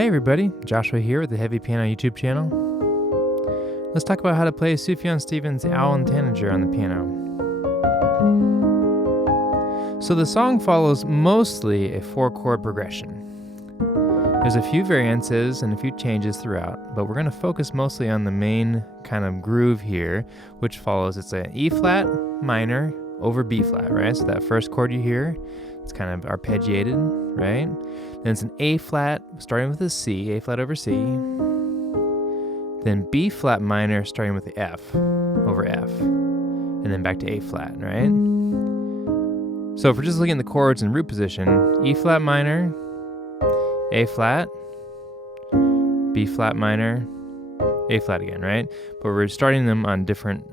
Hey everybody, Joshua here with the Heavypiano YouTube channel. Let's talk about how to play Sufjan Stevens' Owl and Tanager on the piano. So the song follows mostly a 4-chord progression. There's a few variances and a few changes throughout, but we're going to focus mostly on the main kind of groove here, which follows, it's an E flat minor over B flat, right? So that first chord you hear, it's kind of arpeggiated, right? Then it's an A flat starting with a C, A flat over C. Then B flat minor starting with the F over F. And then back to A flat, right? So if we're just looking at the chords in root position, E flat minor, A flat, B flat minor, A flat again, right? But we're starting them on different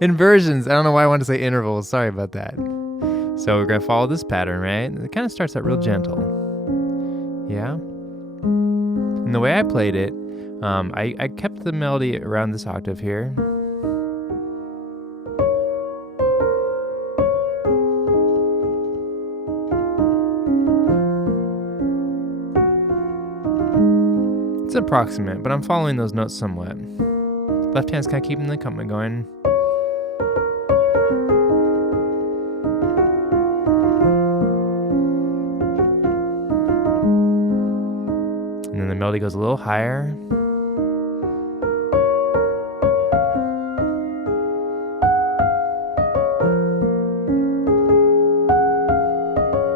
inversions. I don't know why I want to say intervals. Sorry about that. So we're going to follow this pattern, right? It kind of starts out real gentle. Yeah? And the way I played it, I kept the melody around this octave here. It's approximate, but I'm following those notes somewhat. Left hand's kind of keeping the accompaniment going. And then the melody goes a little higher.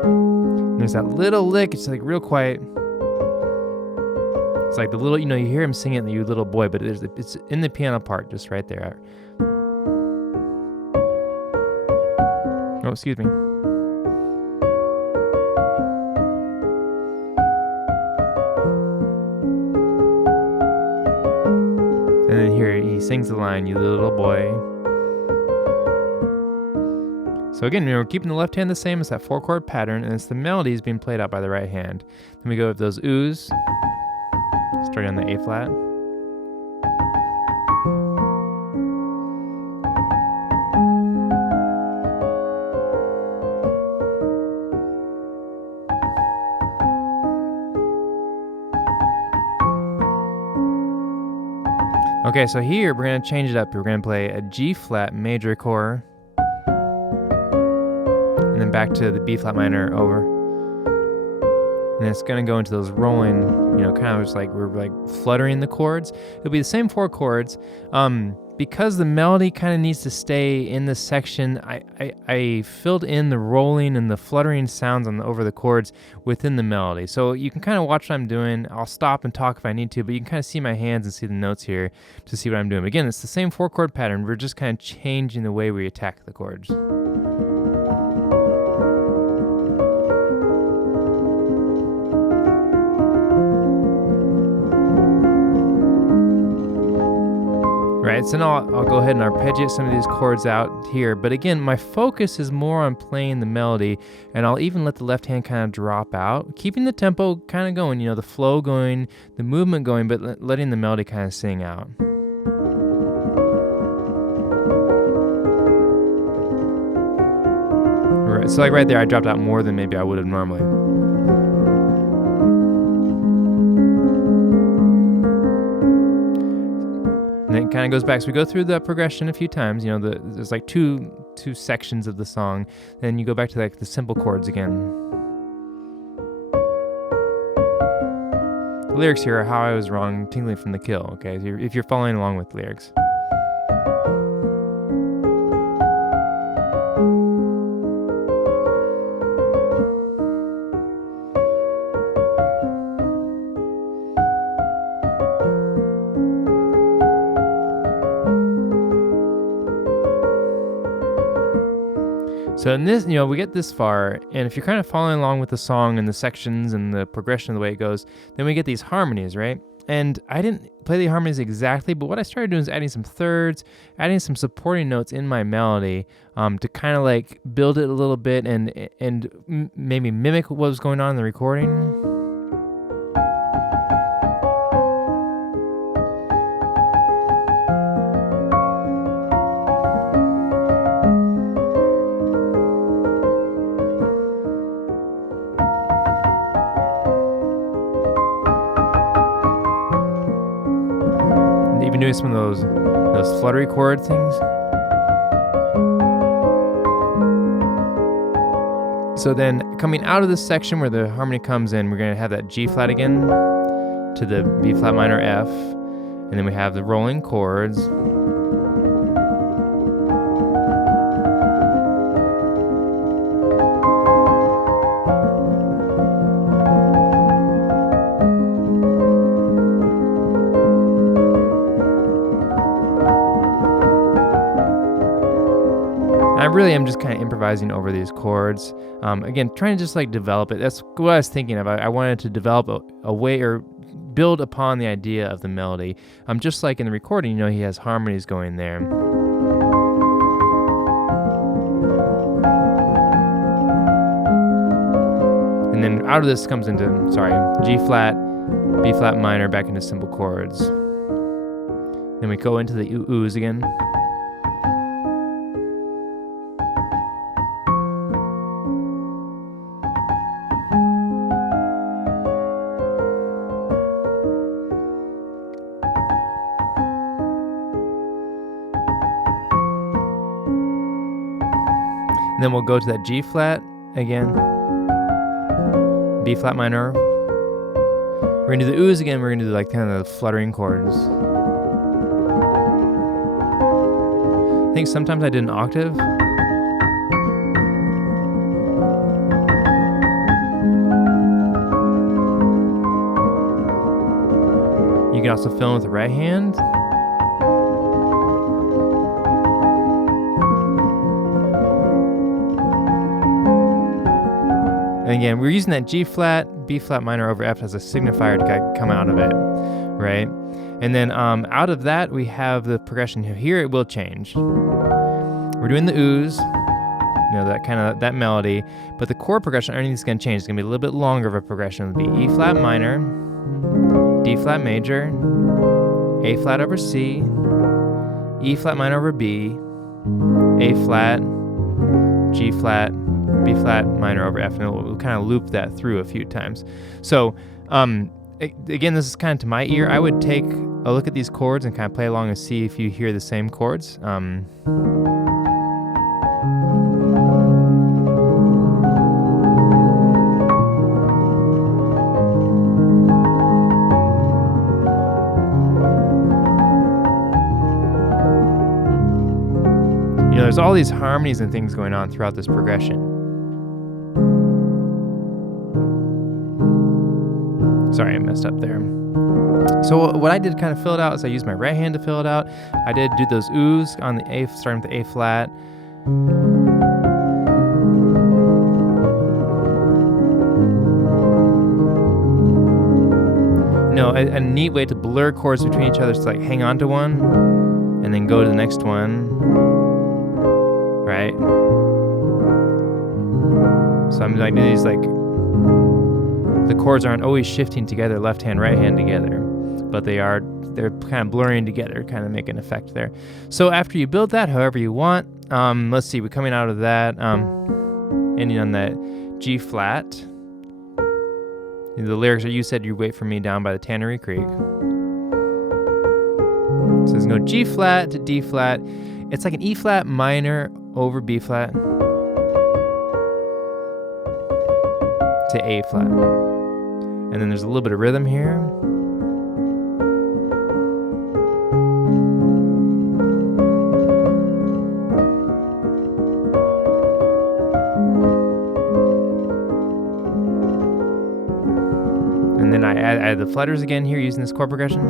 And there's that little lick, it's like real quiet. It's like the little, you hear him sing it, you little boy, but it's in the piano part, just right there. Oh, excuse me. And then here he sings the line, "You little boy." So again, we're keeping the left hand the same as that 4-chord pattern, and it's the melodies being played out by the right hand. Then we go with those oohs. Starting on the A flat. Okay, so here we're going to change it up. We're going to play a G flat major chord, and then back to the B flat minor over. And it's going to go into those rolling, kind of just like we're like fluttering the chords. It'll be the same 4 chords. Because the melody kind of needs to stay in this section, I filled in the rolling and the fluttering sounds over the chords within the melody. So you can kind of watch what I'm doing. I'll stop and talk if I need to, but you can kind of see my hands and see the notes here to see what I'm doing. Again, it's the same 4-chord pattern. We're just kind of changing the way we attack the chords. Right, so now I'll go ahead and arpeggiate some of these chords out here, but again, my focus is more on playing the melody, and I'll even let the left hand kind of drop out, keeping the tempo kind of going, the flow going, the movement going, but letting the melody kind of sing out. Right, so like right there, I dropped out more than maybe I would have normally. And then it kind of goes back. So we go through the progression a few times. There's like two sections of the song. Then you go back to like the simple chords again. The lyrics here are "How I Was Wrong, Tingling from the Kill." Okay, so if you're following along with the lyrics. So in this, we get this far, and if you're kind of following along with the song and the sections and the progression of the way it goes, then we get these harmonies, right? And I didn't play the harmonies exactly, but what I started doing is adding some thirds, adding some supporting notes in my melody to kind of like build it a little bit and maybe mimic what was going on in the recording. doing some of those fluttery chord things. So then coming out of this section where the harmony comes in, we're going to have that G flat again to the B flat minor F, and then we have the rolling chords. I really am just kind of improvising over these chords. Again, trying to just like develop it. That's what I was thinking of. I wanted to develop a way or build upon the idea of the melody. Just like in the recording, you know, he has harmonies going there. And then out of this comes into, G flat, B flat minor, back into simple chords. Then we go into the oohs again. And then we'll go to that G flat again, B flat minor. We're gonna do the oohs again. We're gonna do like kind of the fluttering chords. I think sometimes I did an octave. You can also fill in with the right hand. And again, we're using that G flat, B flat minor over F as a signifier to come out of it, right? And then out of that, we have the progression. Here it will change. We're doing the oohs, you know, that kind of that melody, but the chord progression underneath is going to change. It's going to be a little bit longer of a progression. It'll be E flat minor, D flat major, A flat over C, E flat minor over B, A flat, G flat, B flat minor over F, and we'll kind of loop that through a few times. So again, this is kind of to my ear. I would take a look at these chords and kind of play along and see if you hear the same chords. You know, there's all these harmonies and things going on throughout this progression. Sorry, I messed up there. So what I did kind of fill it out is I used my right hand to fill it out. I did do those oohs on the A, starting with the A flat. No, a neat way to blur chords between each other is to like hang on to one and then go to the next one, right? So I'm like doing these like, the chords aren't always shifting together, left hand, right hand together, but they're kind of blurring together, kind of make an effect there. So after you build that however you want, let's see, we're coming out of that, ending on that G flat. The lyrics are, you said you wait for me down by the Tannery Creek. So it's going to go G flat to D flat. It's like an E flat minor over B flat to A flat. And then there's a little bit of rhythm here. And then I add the flutters again here using this chord progression.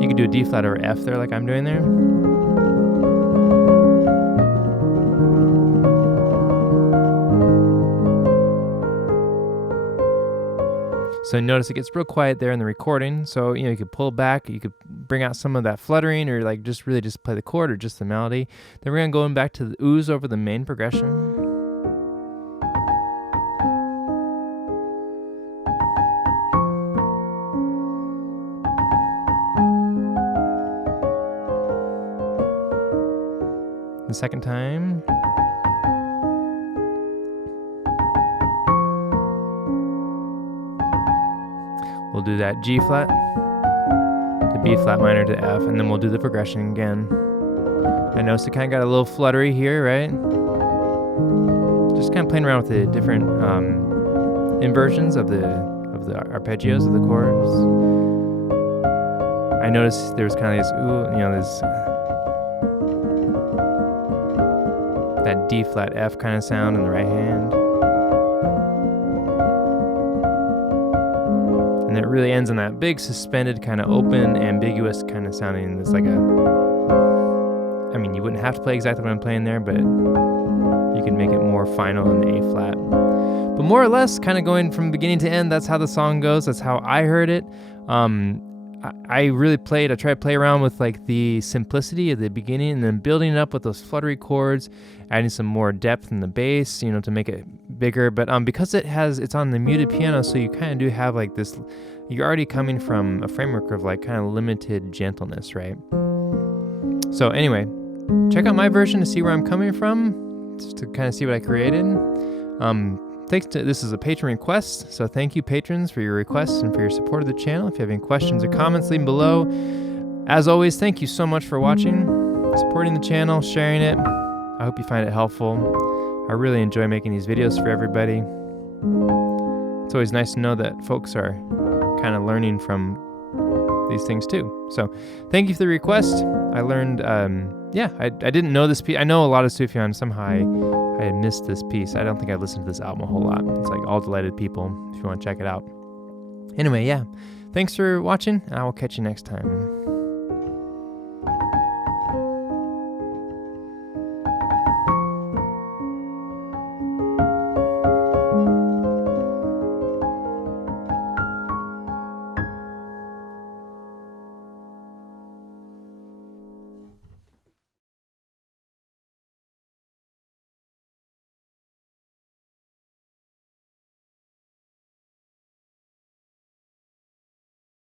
You could do a D flat or F there like I'm doing there. So notice it gets real quiet there in the recording. So, you know, you could pull back, you could bring out some of that fluttering or like just really just play the chord or just the melody. Then we're going back to the oohs over the main progression. The second time. We'll do that G flat to B flat minor to F, and then we'll do the progression again. I noticed it kind of got a little fluttery here, right? Just kind of playing around with the different inversions of the arpeggios of the chords. I noticed there was kind of this, this that D flat F kind of sound in the right hand. And it really ends on that big suspended kind of open, ambiguous kind of sounding. It's like you wouldn't have to play exactly what I'm playing there, but you can make it more final in the A flat. But more or less, kind of going from beginning to end, that's how the song goes. That's how I heard it. I tried to play around with like the simplicity at the beginning and then building it up with those fluttery chords, adding some more depth in the bass, to make it bigger. But because it's on the muted piano, so you kind of do have like this, you're already coming from a framework of like kind of limited gentleness, right? So anyway, check out my version to see where I'm coming from, just to kind of see what I created. This is a patron request, so thank you patrons for your requests and for your support of the channel. If you have any questions or comments, leave them below. As always, thank you so much for watching, supporting the channel, sharing it. I hope you find it helpful. I really enjoy making these videos for everybody. It's always nice to know that folks are kind of learning from these things too. So thank you for the request. I learned, I didn't know this piece. I know a lot of Sufjan. Somehow I had missed this piece. I don't think I listened to this album a whole lot. It's like All Delighted People, if you want to check it out. Anyway, yeah. Thanks for watching, and I will catch you next time.